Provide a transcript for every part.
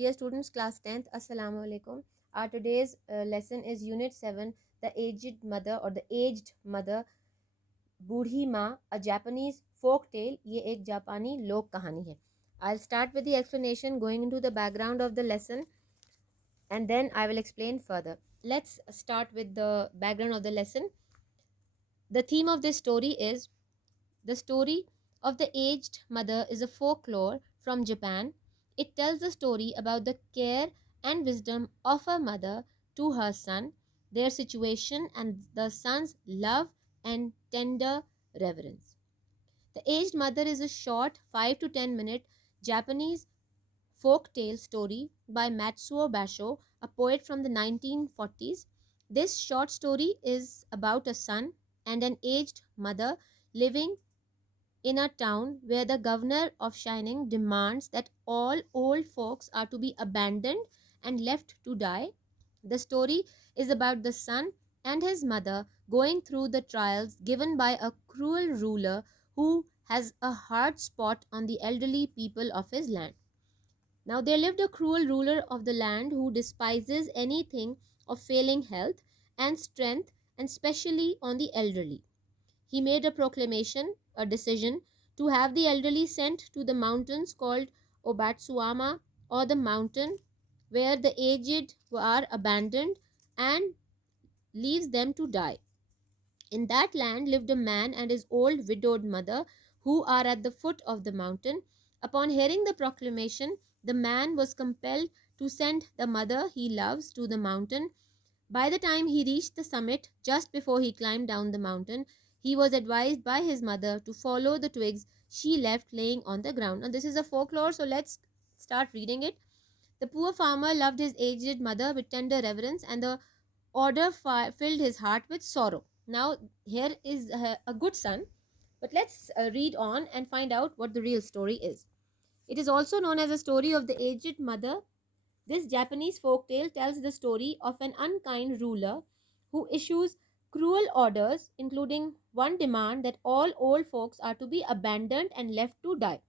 Dear students, class 10th, Assalamu alaikum. Our today's lesson is Unit 7, The Aged Mother or The Aged Mother, Budhi Ma, a Japanese folk tale. ये एक जापानी लोक कहानी है. I'll start with the explanation, going into the background of the lesson, and then I will explain further. Let's start with the background of the lesson. The theme of this story is the story of the aged mother is a folklore from Japan. It tells the story about the care and wisdom of a mother to her son, their situation, and the son's love and tender reverence. The Aged Mother is a short 5 to 10 minute Japanese folk tale story by Matsuo Basho, a poet from the 1940s. This short story is about a son and an aged mother living in a town where the governor of Shining demands that all old folks are to be abandoned and left to die. The story is about the son and his mother going through the trials given by a cruel ruler who has a hard spot on the elderly people of his land. Now there lived a cruel ruler of the land who despises anything of failing health and strength, and especially on the elderly. He made a proclamation, a decision, to have the elderly sent to the mountains called Obatsuama, or the mountain where the aged are abandoned, and leaves them to die. In that land lived a man and his old widowed mother, who are at the foot of the mountain. Upon hearing the proclamation, the man was compelled to send the mother he loves to the mountain. By the time he reached the summit, just before he climbed down the mountain, he was advised by his mother to follow the twigs she left laying on the ground. Now, this is a folklore, so let's start reading it. The poor farmer loved his aged mother with tender reverence, and the order filled his heart with sorrow. Now, here is a good son, but let's read on and find out what the real story is. It is also known as a story of the aged mother. This Japanese folktale tells the story of an unkind ruler who issues cruel orders, including one demand that all old folks are to be abandoned and left to die.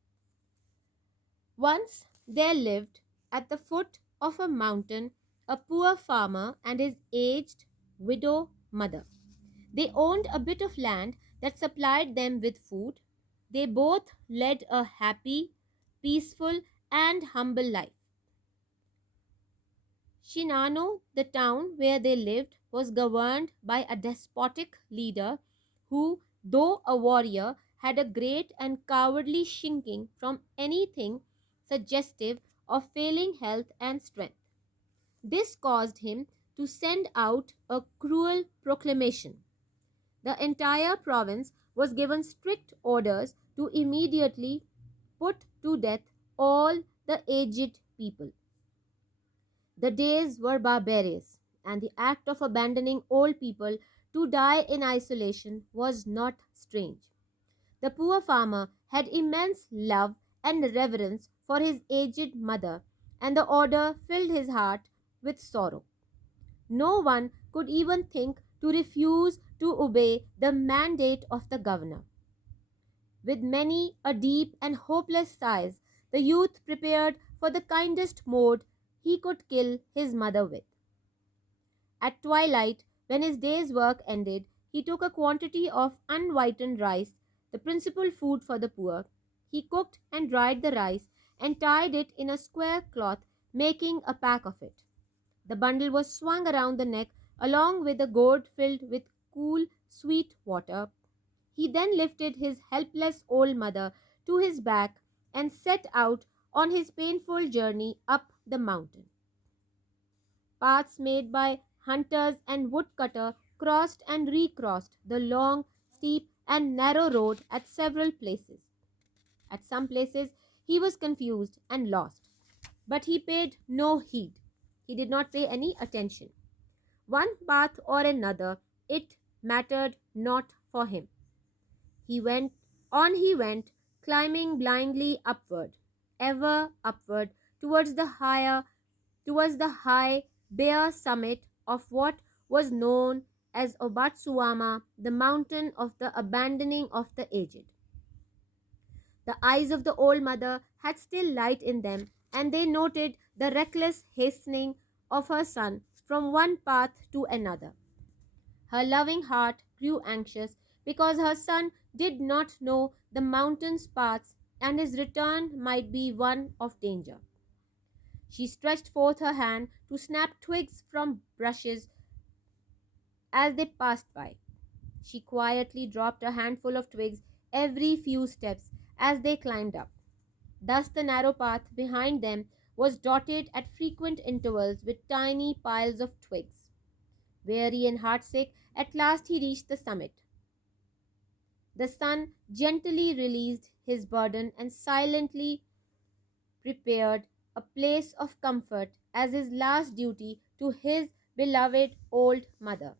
Once there lived at the foot of a mountain a poor farmer and his aged widow mother. They owned a bit of land that supplied them with food. They both led a happy, peaceful, and humble life. Shinano, the town where they lived, was governed by a despotic leader who, though a warrior, had a great and cowardly shrinking from anything suggestive of failing health and strength. This caused him to send out a cruel proclamation. The entire province was given strict orders to immediately put to death all the aged people. The days were barbarous, and the act of abandoning old people to die in isolation was not strange. The poor farmer had immense love and reverence for his aged mother, and the order filled his heart with sorrow. No one could even think to refuse to obey the mandate of the governor. With many a deep and hopeless sighs, the youth prepared for the kindest mode he could kill his mother with. At twilight, when his day's work ended, he took a quantity of unwhitened rice, the principal food for the poor. He cooked and dried the rice and tied it in a square cloth, making a pack of it. The bundle was swung around the neck along with a gourd filled with cool, sweet water. He then lifted his helpless old mother to his back and set out on his painful journey up the mountain. Paths made by hunters and woodcutter crossed and recrossed the long, steep, and narrow road at several places. At some places, he was confused and lost, but he paid no heed. He did not pay any attention. One path or another, it mattered not for him. He went, climbing blindly upward, ever upward, towards towards the high, bare summit of what was known as Obatsuama, the mountain of the abandoning of the aged. The eyes of the old mother had still light in them, and they noted the reckless hastening of her son from one path to another. Her loving heart grew anxious because her son did not know the mountain's paths and his return might be one of danger. She stretched forth her hand to snap twigs from bushes as they passed by. She quietly dropped a handful of twigs every few steps as they climbed up. Thus, the narrow path behind them was dotted at frequent intervals with tiny piles of twigs. Weary and heartsick, at last he reached the summit. The son gently released his burden and silently prepared a place of comfort as his last duty to his beloved old mother.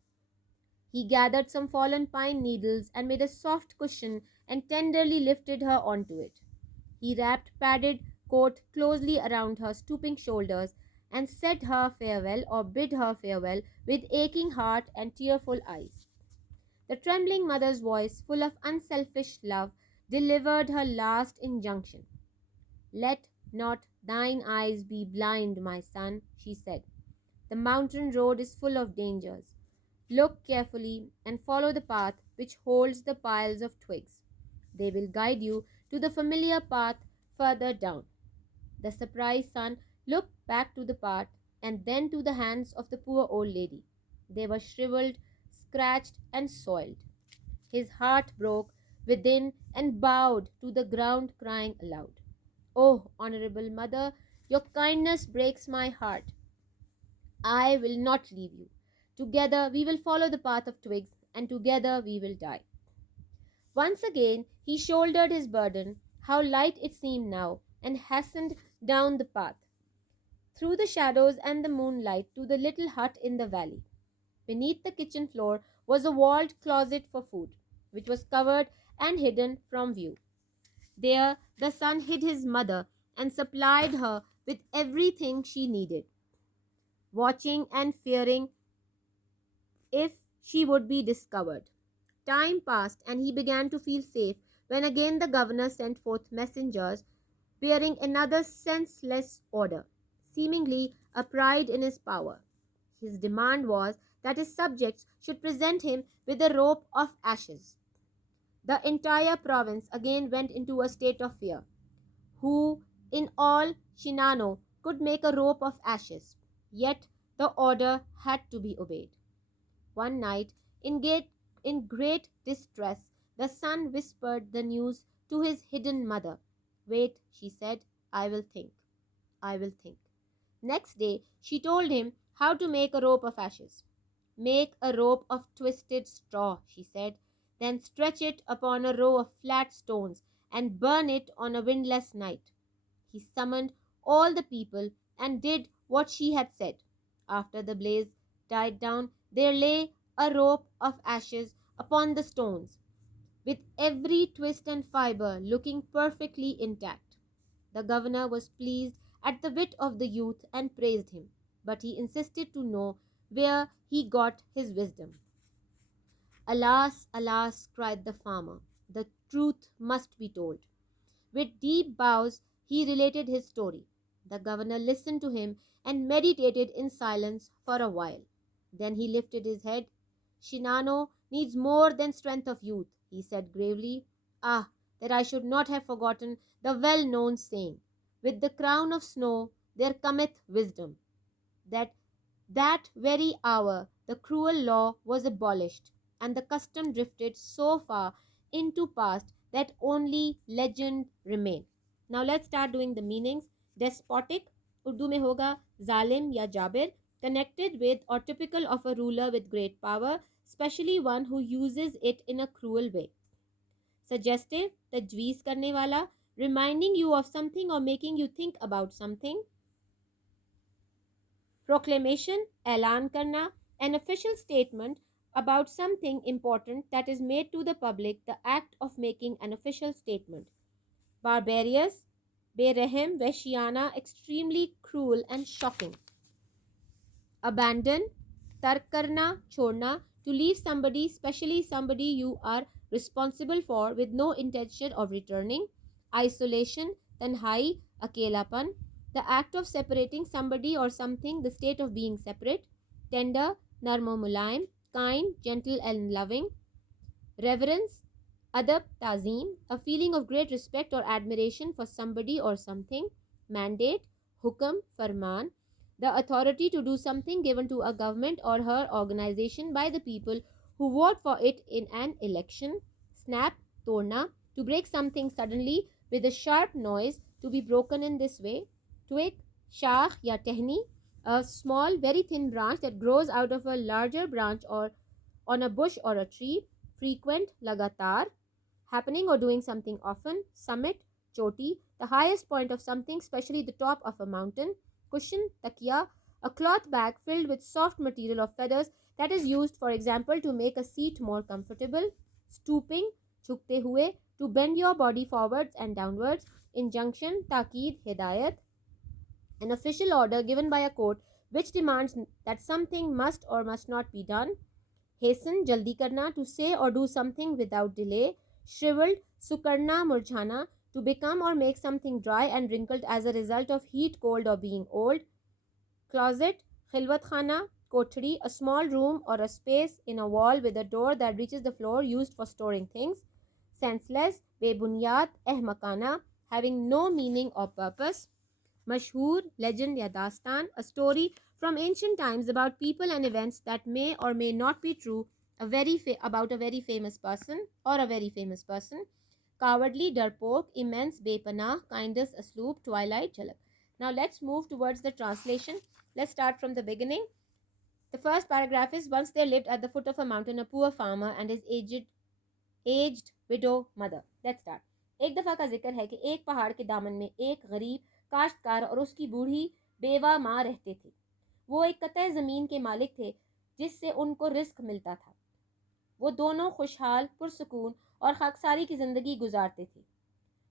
He gathered some fallen pine needles and made a soft cushion and tenderly lifted her onto it. He wrapped padded coat closely around her stooping shoulders and said her farewell or bid her farewell with aching heart and tearful eyes. The trembling mother's voice, full of unselfish love, delivered her last injunction. Let not thine eyes be blind, my son, she said. The mountain road is full of dangers. Look carefully and follow the path which holds the piles of twigs. They will guide you to the familiar path further down. The surprised son looked back to the path and then to the hands of the poor old lady. They were shriveled, scratched, and soiled. His heart broke within and bowed to the ground, crying aloud, "Oh, honorable mother, your kindness breaks my heart. I will not leave you. Together we will follow the path of twigs, and together we will die." Once again he shouldered his burden, how light it seemed now, and hastened down the path, through the shadows and the moonlight, to the little hut in the valley. Beneath the kitchen floor was a walled closet for food, which was covered and hidden from view. There the son hid his mother and supplied her with everything she needed, watching and fearing if she would be discovered. Time passed, and he began to feel safe when again the governor sent forth messengers bearing another senseless order, seemingly a pride in his power. His demand was that his subjects should present him with a rope of ashes. The entire province again went into a state of fear. Who in all Shinano could make a rope of ashes? Yet the order had to be obeyed. One night, in great distress, the son whispered the news to his hidden mother. "Wait," she said, "I will think. I will think." Next day, she told him how to make a rope of ashes. "Make a rope of twisted straw," she said, "then stretch it upon a row of flat stones and burn it on a windless night." He summoned all the people and did what she had said. After the blaze died down, there lay a rope of ashes upon the stones, with every twist and fibre looking perfectly intact. The governor was pleased at the wit of the youth and praised him, but he insisted to know where he got his wisdom. "Alas, alas," cried the farmer, "the truth must be told." With deep bows, he related his story. The governor listened to him and meditated in silence for a while. Then he lifted his head. "Shinano needs more than strength of youth," he said gravely. "Ah, that I should not have forgotten the well-known saying, 'With the crown of snow there cometh wisdom.' That that very hour the cruel law was abolished, and the custom drifted so far into past that only legend remained." Now let's start doing the meanings. Despotic, Urdu में होगा जालिम या Jabir, connected with or typical of a ruler with great power, especially one who uses it in a cruel way. Suggestive, tajweez करने वाला, reminding you of something or making you think about something. Proclamation, ऐलान करना, an official statement about something important that is made to the public, the act of making an official statement. Barbarous, बेरहम, वहशियाना, extremely cruel and shocking. Abandon, tark karna, छोड़ना, to leave somebody, especially somebody you are responsible for, with no intention of returning. Isolation, tanhai, अकेलापन. the act of separating somebody or something, the state of being separate. Tender, narmo mulayim, kind, gentle and loving. Reverence, adab, tazim, a feeling of great respect or admiration for somebody or something. Mandate, hukam, farman, the authority to do something given to a government or her organization by the people who vote for it in an election. Snap, torna, to break something suddenly with a sharp noise, to be broken in this way. Twig, shakh ya tehni, a small, very thin branch that grows out of a larger branch or on a bush or a tree. Frequent, lagatar, happening or doing something often. Summit, choti, the highest point of something, especially the top of a mountain. Cushion, takiya, a cloth bag filled with soft material of feathers that is used, for example, to make a seat more comfortable. Stooping, jhukte hue, to bend your body forwards and downwards. Injunction, takeed, hidayat, an official order given by a court which demands that something must or must not be done. Hasten, jaldi karna, to say or do something without delay. Shriveled, sukarna, murjhana, to become or make something dry and wrinkled as a result of heat, cold or being old. Closet, khilwat khana, kothri, a small room or a space in a wall with a door that reaches the floor used for storing things. Senseless, bebunyad, ahmakana, having no meaning or purpose. Mashhoor, legend ya dastan, a story from ancient times about people and events that may or may not be true, about a very famous person or a very famous person. Cowardly, darpok, immense, bepanah, kindness, asloop, twilight, jhalak. Now let's move towards the translation. Let's start from the beginning. The first paragraph is, once there lived at the foot of a mountain a poor farmer and his aged widow mother. Let's start. एक दफ़ा का जिक्र है कि एक पहाड़ के दामन में एक गरीब काश्तकार और उसकी बूढ़ी बेवा माँ रहते थे. वो एक कतई ज़मीन के मालिक थे जिससे उनको रिस्क मिलता था. वो दोनों खुशहाल, पुरसकून और खाकसारी की ज़िंदगी गुजारते थे.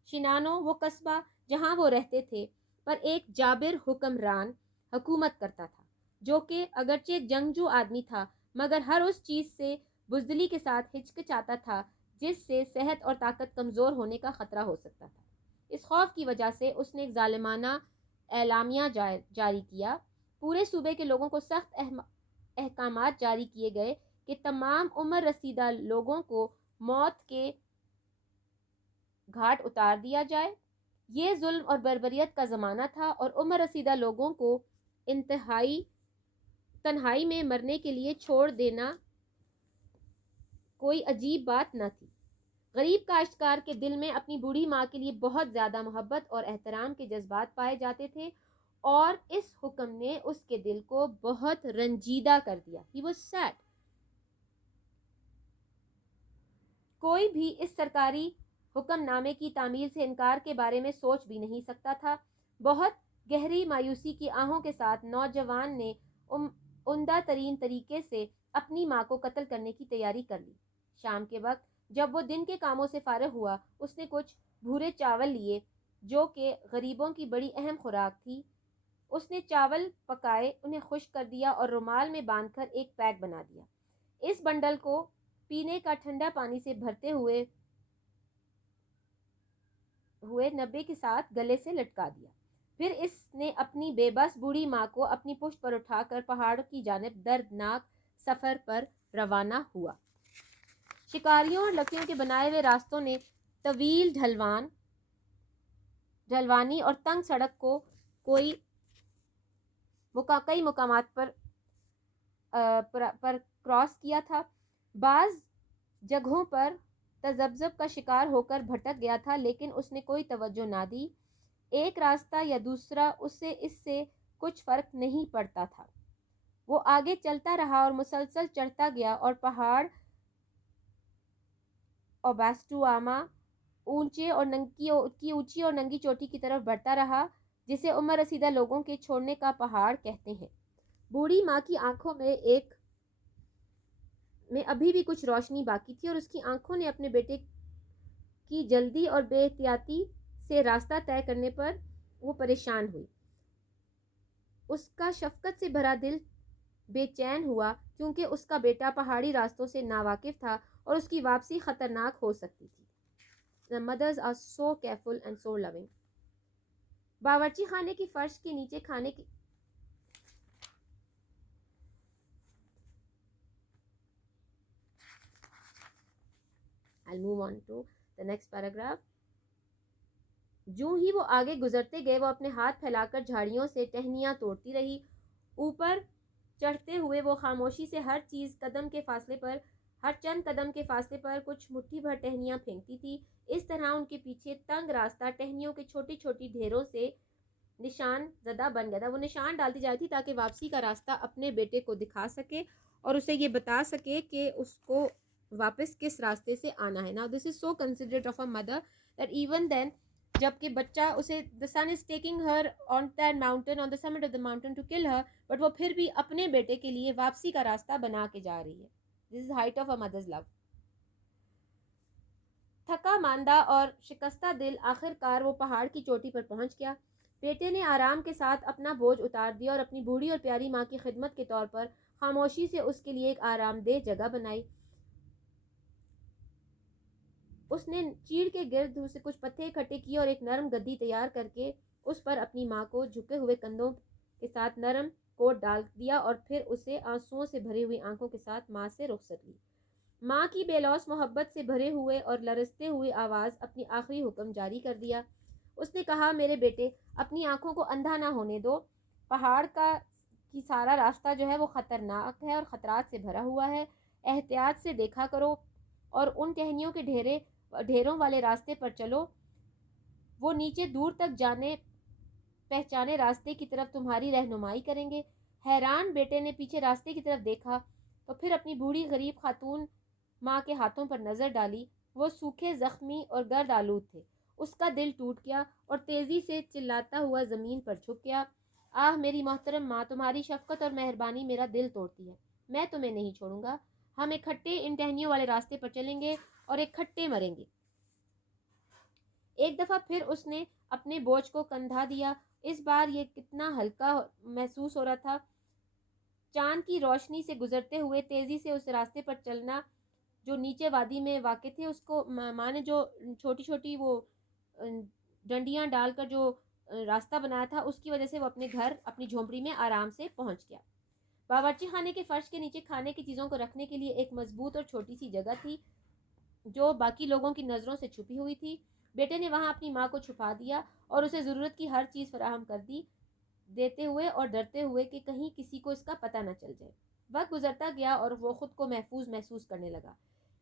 शिनानो, वो कस्बा जहाँ वो रहते थे, पर एक जाबिर हुक्मरान हुकूमत करता था, जो कि अगरचे एक जंगजू आदमी था, मगर हर उस चीज़ से बुज़दिली के साथ हिचकिचाता था जिससे सेहत और ताकत कमज़ोर होने का ख़तरा हो सकता था. इस खौफ की वजह से उसने एक ज़ालिमाना एलामिया जारी किया. पूरे सूबे के लोगों को सख्त अहकामात जारी किए गए कि तमाम उम्र रसीदा लोगों को मौत के घाट उतार दिया जाए. ये जुल्म और बर्बरियत का ज़माना था और उम्र रसीदा लोगों को तन्हाई में मरने के लिए छोड़ देना कोई अजीब बात न थी. गरीब काश्तकार के दिल में अपनी बूढ़ी माँ के लिए बहुत ज़्यादा मोहब्बत और एहतराम के जज्बात पाए जाते थे और इस हुक्म ने उसके दिल को बहुत रंजीदा कर दिया. He was sad. कोई भी इस सरकारी हुक्मनामे की तामील से इनकार के बारे में सोच भी नहीं सकता था. बहुत गहरी मायूसी की आहों के साथ नौजवान ने उम्दा तरीन तरीके से अपनी माँ को कत्ल करने की तैयारी कर ली. शाम के वक्त जब वो दिन के कामों से फारिग हुआ, उसने कुछ भूरे चावल लिए जो कि गरीबों की बड़ी अहम खुराक थी. उसने चावल पकाए, उन्हें खुश्क कर दिया और रुमाल में बांधकर एक पैक बना दिया. इस बंडल को पीने का ठंडा पानी से भरते हुए नब्बे के साथ गले से लटका दिया. फिर इसने अपनी बेबस बूढ़ी माँ को अपनी पुश्त पर उठाकर पहाड़ की जानिब दर्दनाक सफ़र पर रवाना हुआ. शिकारियों और लकड़ियों के बनाए हुए रास्तों ने तवील ढलवानी और तंग सड़क को कई मुकामात पर क्रॉस किया था. बाज़ जगहों पर तज़ब्ज़ब का शिकार होकर भटक गया था, लेकिन उसने कोई तवज्जो ना दी. एक रास्ता या दूसरा उससे इससे कुछ फ़र्क नहीं पड़ता था. वो आगे चलता रहा और मुसलसल चढ़ता गया और पहाड़ और बास्टुआमा ऊंची और नंगी चोटी की तरफ बढ़ता रहा, जिसे उम्र रसीदा लोगों के छोड़ने का पहाड़ कहते हैं. बूढ़ी माँ की आंखों में अभी भी कुछ रोशनी बाकी थी और उसकी आंखों ने अपने बेटे की जल्दी और बेहतियाती से रास्ता तय करने पर वो परेशान हुई. उसका शफकत से भरा दिल बेचैन हुआ क्योंकि उसका बेटा पहाड़ी रास्तों से नावाकिफ था और उसकी वापसी खतरनाक हो सकती थी. The mothers are so careful and so loving. باورچی خانے کی فرش کے نیچے کھانے کی I'll move on to the next paragraph. جو ہی وہ آگے گزرتے گئے وہ اپنے ہاتھ پھیلا کر جھاڑیوں سے ٹہنیاں توڑتی رہی. اوپر چڑھتے ہوئے وہ خاموشی سے ہر چند قدم کے فاصلے پر کچھ مٹھی بھر ٹہنیاں پھینکتی تھی. اس طرح ان کے پیچھے تنگ راستہ ٹہنیوں کے چھوٹی چھوٹی ڈھیروں سے نشان زدہ بن گیا تھا. وہ نشان ڈالتی جاتی تھی تاکہ واپسی کا راستہ اپنے بیٹے کو دکھا سکے اور اسے یہ بتا سکے کہ اس کو واپس کس راستے سے آنا ہے. Now this is so considerate of a mother that even then جبکہ بچہ اسے the son is taking her on that mountain on the summit of the mountain to kill her but وہ پھر بھی اپنے بیٹے کے لیے واپسی کا راستہ بنا کے جا رہی ہے. This is height of a mother's love. تھکا ماندہ اور شکستہ دل آخر کار وہ پہاڑ کی چوٹی پر پہنچ گیا. بیٹے نے آرام کے ساتھ اپنا بوجھ اتار دیا اور اپنی بوڑھی اور پیاری ماں کی خدمت کے طور پر خاموشی سے اس کے لیے ایک آرام دہ جگہ بنائی. اس نے چیڑ کے گرد سے کچھ پتے اکٹھے کیے اور ایک نرم گدی تیار کر کے اس پر اپنی ماں کو جھکے ہوئے کندھوں کے ساتھ نرم کوٹ ڈال دیا اور پھر اسے آنسوؤں سے بھری ہوئی آنکھوں کے ساتھ ماں سے رخصت لی. ماں کی بے لوث محبت سے بھرے ہوئے اور لرزتے ہوئے آواز اپنی آخری حکم جاری کر دیا. اس نے کہا میرے بیٹے اپنی آنکھوں کو اندھا نہ ہونے دو. پہاڑ کی سارا راستہ جو ہے وہ خطرناک ہے اور خطرات سے بھرا ہوا ہے. احتیاط سے دیکھا کرو اور ان ٹہنیوں کے ڈھیروں والے راستے پر چلو. وہ نیچے دور تک جانے پہچانے راستے کی طرف تمہاری رہنمائی کریں گے. حیران بیٹے نے پیچھے راستے کی طرف دیکھا تو پھر اپنی بوڑھی غریب خاتون ماں کے ہاتھوں پر نظر ڈالی. وہ سوکھے زخمی اور گرد آلود تھے. اس کا دل ٹوٹ گیا اور تیزی سے چلاتا ہوا زمین پر جھک گیا. آہ میری محترم ماں تمہاری شفقت اور مہربانی میرا دل توڑتی ہے. میں تمہیں نہیں چھوڑوں گا. ہم اکٹھے ان ٹہنیوں والے راستے پر چلیں گے اور اکٹھے مریں گے. ایک دفعہ پھر اس نے اپنے بوجھ کو کندھا دیا. اس بار یہ کتنا ہلکا محسوس ہو رہا تھا. چاند کی روشنی سے گزرتے ہوئے تیزی سے اس راستے پر چلنا جو نیچے وادی میں واقع تھے. اس کو ماں نے جو چھوٹی چھوٹی وہ ڈنڈیاں ڈال کر جو راستہ بنایا تھا اس کی وجہ سے وہ اپنے گھر اپنی جھونپڑی میں آرام سے پہنچ گیا. باورچی خانے کے فرش کے نیچے کھانے کی چیزوں کو رکھنے کے لیے ایک مضبوط اور چھوٹی سی جگہ تھی جو باقی لوگوں کی نظروں سے چھپی ہوئی تھی. بیٹے نے وہاں اپنی ماں کو چھپا دیا اور اسے ضرورت کی ہر چیز فراہم کر دی دیتے ہوئے اور ڈرتے ہوئے کہ کہیں کسی کو اس کا پتہ نہ چل جائے. وقت گزرتا گیا اور وہ خود کو محفوظ محسوس کرنے لگا.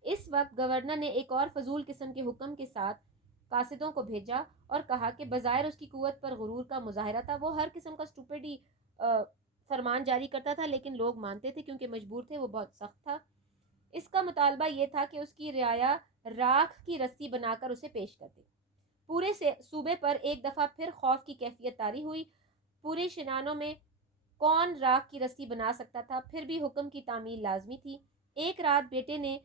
اس وقت گورنر نے ایک اور فضول قسم کے حکم کے ساتھ قاصدوں کو بھیجا اور کہا کہ بظاہر اس کی قوت پر غرور کا مظاہرہ تھا. وہ ہر قسم کا اسٹوپڈی فرمان جاری کرتا تھا لیکن لوگ مانتے تھے کیونکہ مجبور تھے. وہ بہت سخت تھا. اس کا مطالبہ یہ تھا کہ اس کی رعایا راکھ کی رسی بنا کر اسے پیش کر دے. پورے صوبے پر ایک دفعہ پھر خوف کی کیفیت طاری ہوئی. پورے شنانوں میں کون راکھ کی رسی بنا سکتا تھا؟ پھر بھی حکم کی تعمیل لازمی تھی. ایک رات بیٹے نے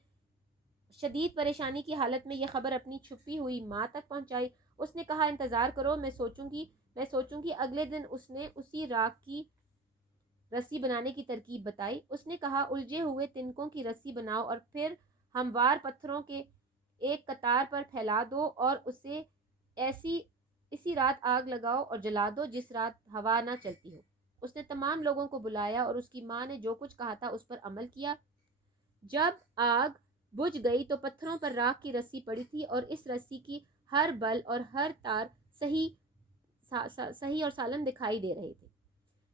شدید پریشانی کی حالت میں یہ خبر اپنی چھپی ہوئی ماں تک پہنچائی. اس نے کہا انتظار کرو میں سوچوں گی. اگلے دن اس نے اسی راکھ کی رسی بنانے کی ترکیب بتائی. اس نے کہا الجھے ہوئے تنکوں کی رسی بناؤ اور پھر ہموار پتھروں کے ایک قطار پر پھیلا دو اور اسے اسی رات آگ لگاؤ اور جلا دو جس رات ہوا نہ چلتی ہو. اس نے تمام لوگوں کو بلایا اور اس کی ماں نے جو کچھ کہا تھا اس پر عمل کیا. جب آگ بجھ گئی تو پتھروں پر راکھ کی رسی پڑی تھی اور اس رسی کی ہر بل اور ہر تار صحیح اور سالم دکھائی دے رہے تھے.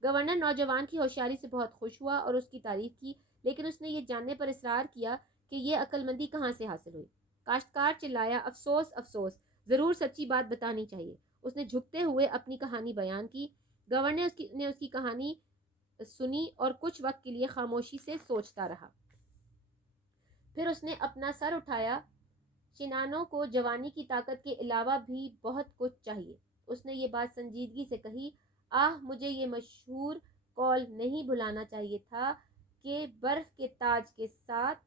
گورنر نوجوان کی ہوشیاری سے بہت خوش ہوا اور اس کی تعریف کی لیکن اس نے یہ جاننے پر اصرار کیا کہ یہ عقل مندی کہاں سے حاصل ہوئی. کاشتکار چلایا افسوس افسوس ضرور سچی بات بتانی چاہیے. اس نے جھکتے ہوئے اپنی کہانی بیان کی. گورنر نے اس کی کہانی سنی اور کچھ وقت کے لیے خاموشی سے سوچتا رہا. پھر اس نے اپنا سر اٹھایا. شنانوں کو جوانی کی طاقت کے علاوہ بھی بہت کچھ چاہیے. اس نے یہ بات سنجیدگی سے کہی. مجھے یہ مشہور قول نہیں بھلانا چاہیے تھا کہ برف کے تاج کے ساتھ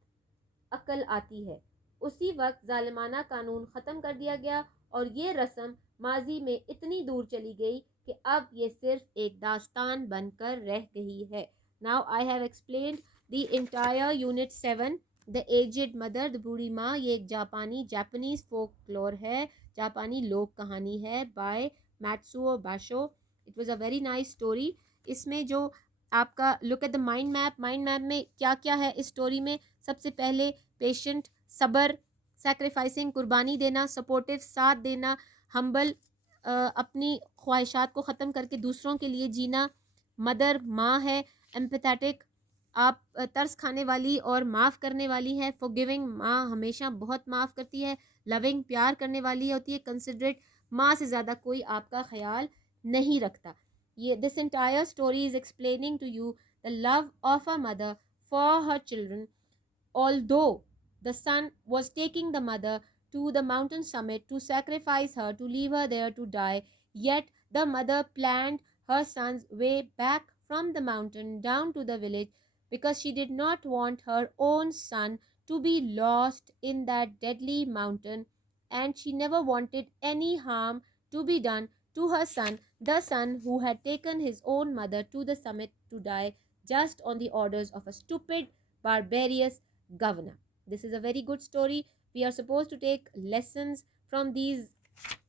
عقل آتی ہے. اسی وقت ظالمانہ قانون ختم کر دیا گیا اور یہ رسم ماضی میں اتنی دور چلی گئی کہ اب یہ صرف ایک داستان بن کر رہ گئی ہے. Now I have explained the entire unit 7 The Aged Mother, the بوڑھی ماں. یہ ایک جاپانیز فولک لور ہے, جاپانی لوک کہانی ہے by Matsuo Basho. It was a very nice story. اس میں جو آپ کا look at the mind map میں کیا کیا ہے اس اسٹوری میں. سب سے پہلے پیشنٹ، صبر، سیکریفائسنگ، قربانی دینا، سپورٹیو، ساتھ دینا، ہمبل، اپنی خواہشات کو ختم کر کے دوسروں کے لیے جینا. مدر، ماں ہے، ایمپیتھیٹک، آپ ترس کھانے والی اور معاف کرنے والی ہے. فورگیونگ، ماں ہمیشہ بہت معاف کرتی ہے. لونگ، پیار کرنے والی ہوتی ہے. کنسیڈریٹ، ماں سے زیادہ کوئی آپ کا خیال نہیں رکھتا. یہ this entire story is explaining to you the love of a mother for her children. Although the son was taking the mother to the mountain summit to sacrifice her, to leave her there to die, yet the mother planned her son's way back from the mountain down to the village because she did not want her own son to be lost in that deadly mountain, and she never wanted any harm to be done to her son, the son who had taken his own mother to the summit to die just on the orders of a stupid, barbarous governor. This is a very good story. We are supposed to take lessons from these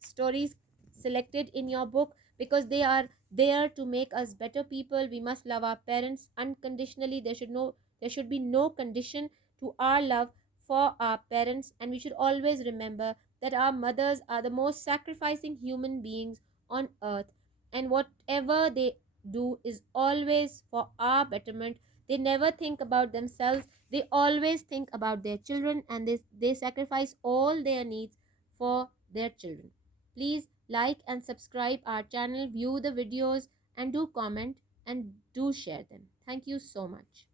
stories selected in your book because they are there to make us better people. We must love our parents unconditionally. There should be no condition to our love for our parents, and we should always remember that our mothers are the most sacrificing human beings on earth, and whatever they do is always for our betterment. They never think about themselves. They always think about their children, and they sacrifice all their needs for their children. Please like and subscribe our channel, view the videos, and do comment and do share them. Thank you so much.